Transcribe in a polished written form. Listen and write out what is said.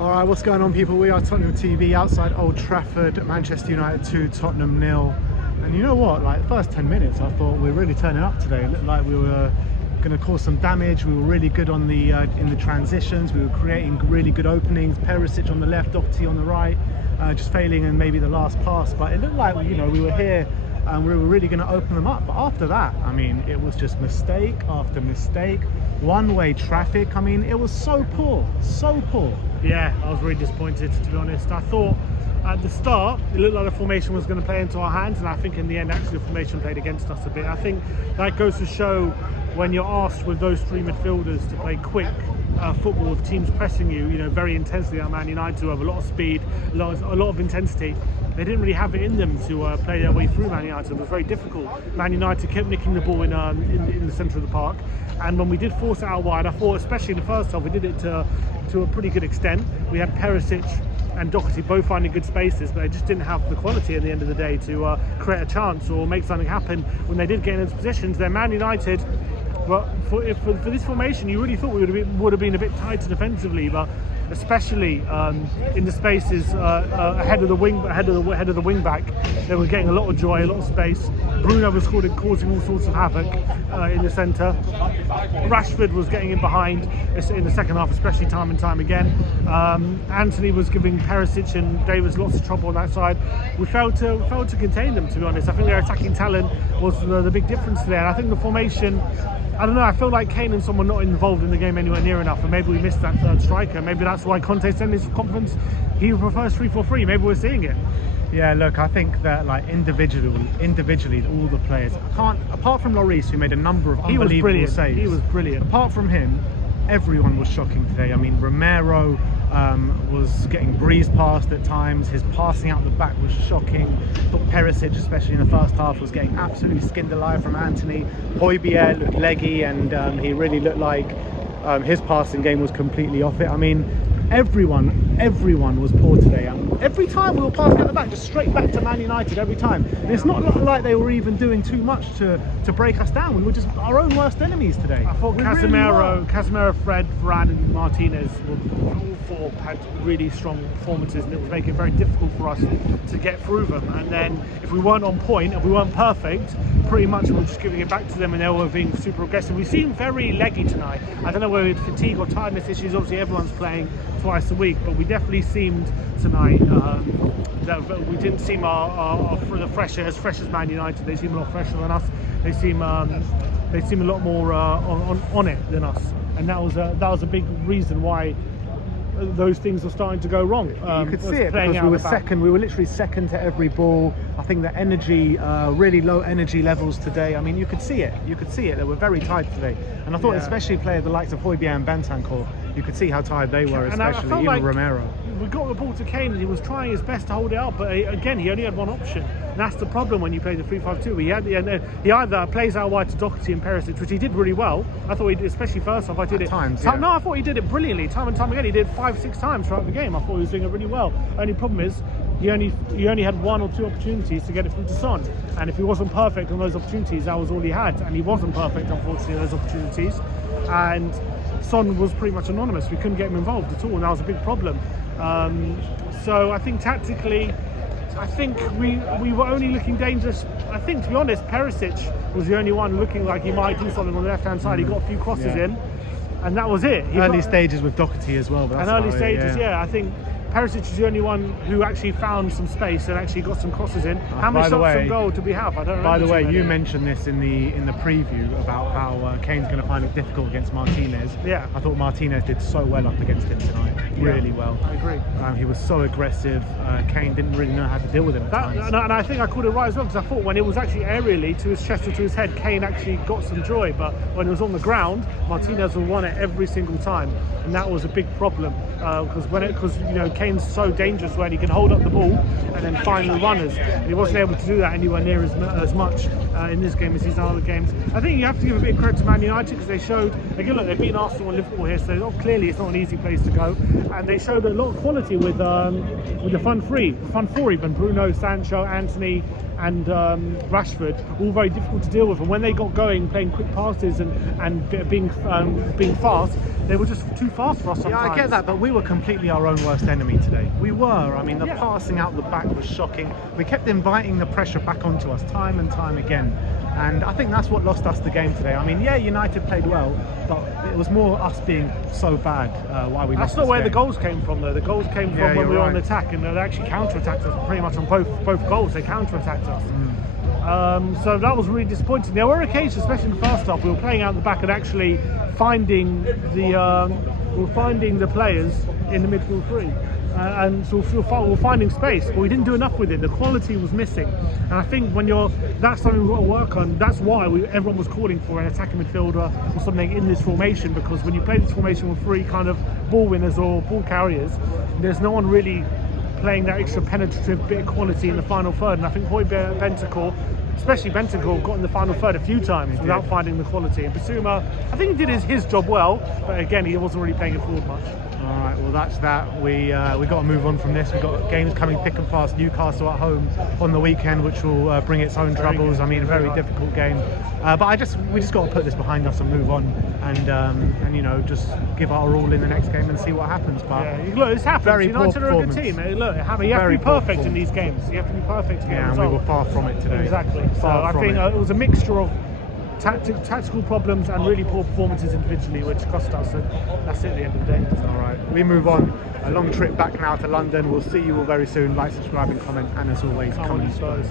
All right, what's going on, people? We are Tottenham TV outside Old Trafford, Manchester United 2, Tottenham 0. And you know what? Like, the first 10 minutes, I thought we were really turning up today. It looked like we were going to cause some damage. We were really good on the in the transitions. We were creating really good openings. Perisic on the left, Doherty on the right, just failing in maybe the last pass. But it looked like, you know, we were here and we were really going to open them up. But after that, I mean, it was just mistake after mistake. One-way traffic. I mean, it was so poor, so poor. Yeah, I was really disappointed, to be honest. I thought at the start it looked like the formation was going to play into our hands, and I think in the end actually the formation played against us a bit. I think that goes to show when you're asked with those three midfielders to play quick football with teams pressing you, very intensely like Man United, who have a lot of speed, a lot of intensity. They didn't really have it in them to play their way through Man United. It was very difficult. Man United kept nicking the ball in the centre of the park, and when we did force it out wide, I thought, especially in the first half, we did it to a pretty good extent. We had Perisic and Doherty both finding good spaces, but they just didn't have the quality at the end of the day to create a chance or make something happen when they did get in those positions. Then Man United, well, for this formation, you really thought we would have been a bit tighter defensively, but especially in the spaces ahead of the wing back, they were getting a lot of joy, a lot of space. Bruno was causing all sorts of havoc in the centre. Rashford was getting in behind in the second half, especially time and time again. Anthony was giving Perisic and Davis lots of trouble on that side. We failed to contain them, to be honest. I think their attacking talent was the big difference there. And I think the formation, I don't know, I feel like Kane and Son were not involved in the game anywhere near enough, and maybe we missed that third striker. Maybe that's why Conte said in his conference he prefers 3-4-3. Maybe we're seeing it. Yeah, look, I think that like individually, all the players, apart from Lloris, who made a number of unbelievable saves. He was brilliant. Apart from him, everyone was shocking today. I mean, Romero was getting breezed past at times. His passing out the back was shocking. I thought Perisic, especially in the first half, was getting absolutely skinned alive from Anthony. Højbjerg looked leggy, and he really looked like his passing game was completely off it. I mean, everyone was poor today. Every time we were passing at the back, just straight back to Man United every time. And it's not like they were even doing too much to break us down. We were just our own worst enemies today. I thought Casemiro, Fred, Varane and Martinez all four had really strong performances, and it would make it very difficult for us to get through them. And then if we weren't on point, if we weren't perfect, pretty much we were just giving it back to them, and they were being super aggressive. We seemed very leggy tonight. I don't know whether it's fatigue or tiredness issues. Obviously everyone's playing twice a week, but we definitely seemed tonight that we didn't seem as fresh as Man United. They seem a lot fresher than us. They seem a lot more on it than us, and that was a big reason why those things are starting to go wrong. You could see it because we were second. We were literally second to every ball. I think the energy, really low energy levels today. I mean, you could see it. They were very tired today, and I thought especially players the likes of Højbjerg and Bentancur, you could see how tired they were, especially even like Romero. We got the ball to Kane and he was trying his best to hold it up, but again he only had one option, and that's the problem when you play the 3-5-2. He either plays out wide to Doherty and Perisic, which he did really well. I thought he did, especially first half. I thought he did it brilliantly, time and time again. He did 5-6 times throughout the game. I thought he was doing it really well. Only problem is he only had 1 or 2 opportunities to get it through to Son, and if he wasn't perfect on those opportunities, that was all he had, and he wasn't perfect, unfortunately, on those opportunities. And Son was pretty much anonymous. We couldn't get him involved at all, and that was a big problem. So I think tactically, we were only looking dangerous. I think, to be honest, Perisic was the only one looking like he might do something on the left-hand side. He got a few crosses in, and that was it. Early stages with Doherty as well. But I think Perisic is the only one who actually found some space and actually got some crosses in. How many shots on goal did we have? I don't know. By the way, you mentioned this in the preview about how Kane's going to find it difficult against Martinez. Yeah. I thought Martinez did so well up against him tonight. Really well. I agree. He was so aggressive. Kane didn't really know how to deal with him at times. And I think I called it right as well, because I thought when it was actually aerially to his chest or to his head, Kane actually got some joy. But when it was on the ground, Martinez would won it every single time, and that was a big problem because Kane's so dangerous when he can hold up the ball and then find the runners, and he wasn't able to do that anywhere near as much in this game as he's done other games. I think you have to give a bit of credit to Man United, because they showed, again, look, they've beaten Arsenal and Liverpool here, so clearly it's not an easy place to go, and they showed a lot of quality with the front four, even Bruno, Sancho, Anthony and Rashford, all very difficult to deal with. And when they got going, playing quick passes and being fast, they were just too fast for us sometimes. Yeah, I get that, but we were completely our own worst enemy today. We were. I mean, the passing out the back was shocking. We kept inviting the pressure back onto us time and time again. And I think that's what lost us the game today. I mean, yeah, United played well, but it was more us being so bad why we lost. That's not where the goals came from, though. The goals came from when we were on attack, and they actually counter-attacked us pretty much on both goals. They counter-attacked us. So that was really disappointing. There were occasions, especially in the first half, we were playing out the back and actually finding the players in the midfield three. And so we're finding space, but we didn't do enough with it. The quality was missing, and I think that's something we've got to work on. That's why everyone was calling for an attacking midfielder or something in this formation, because when you play this formation with three kind of ball winners or ball carriers, there's no one really playing that extra penetrative bit of quality in the final third. And I think Bentancur, especially Bentancur, got in the final third a few times without finding the quality. And Bissouma, I think he did his job well, but again, he wasn't really playing it forward much. All right, well that's that. We got to move on from this. We've got games coming thick and fast. Newcastle at home on the weekend, which will bring its own troubles. I mean, a very difficult game. But we just got to put this behind us and move on, and you know, just give our all in the next game and see what happens. But yeah, look, it's happened. Very United are a good team. Look, you have to be perfect in these games. You have to be perfect to get and we were far from it today. Exactly. So I think it was a mixture of tactical problems and really poor performances individually, which cost us, and that's it at the end of the day. All right, we move on. A long trip back now to London. We'll see you all very soon. Like, subscribe and comment, and as always, come on Spurs.